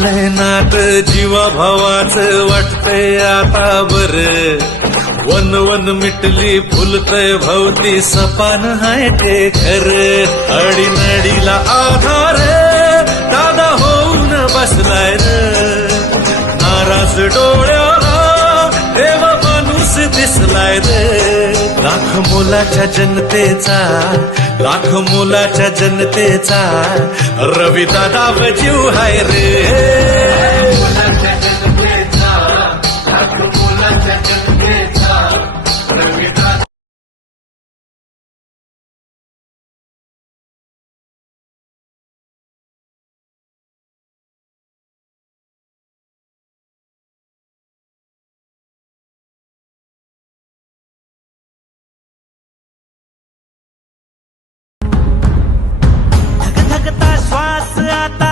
जुळलंय नात जीवा भावाचं वाटतंय आता बर वन वन मिटली फुलतय भवती सपान हाय ते घर अडीनडीला आधार दादा होऊन बसलाय र नाराज डोळ्याला देव माणूस दिसलाय रे लाख मोलाच्या जनतेचा रवी दादा जीव हाय रे धगधगता श्वास आता